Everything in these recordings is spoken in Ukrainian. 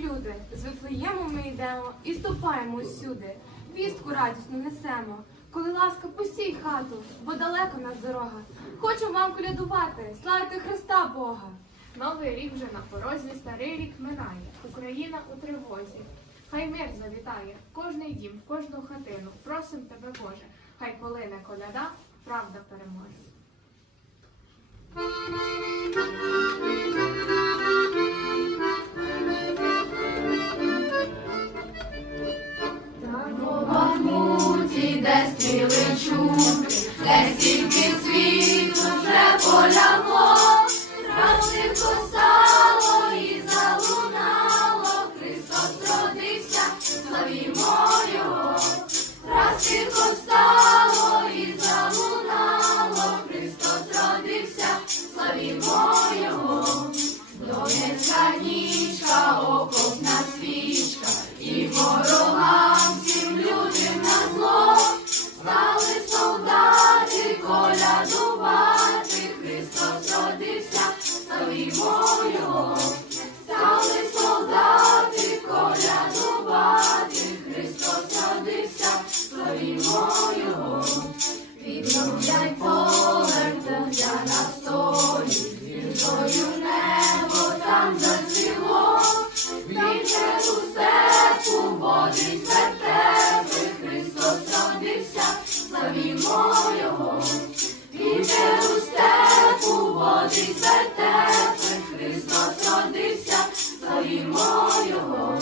Люди, з Вифлеєму ми йдемо і ступаємо усюди. Вістку радісну несемо. Коли ласка, пустій хату, бо далеко нас дорога. Хочу вам колядувати, славити Христа Бога. Новий рік вже на порозі, старий рік минає. Україна у тривозі. Хай мир завітає, кожний дім, кожну хатину. Просим тебе, Боже, хай полине коляда, правда переможе. You. Славімо Його. Вітер у степу водить вертепи, Христос родився, славімо Його.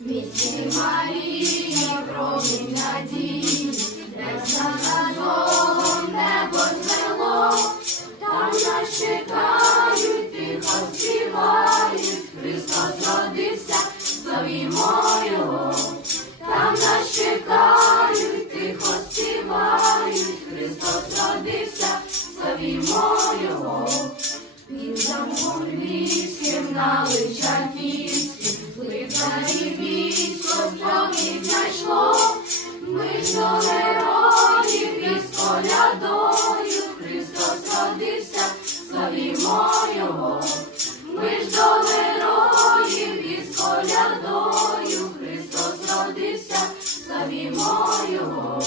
Місті Марії, промінь надії, де загадовом Далі військо справді знайшло, ми до героїв із колядою Христос родився, славімо Його, ми ж до героїв із колядою Христос родився, славімо Його.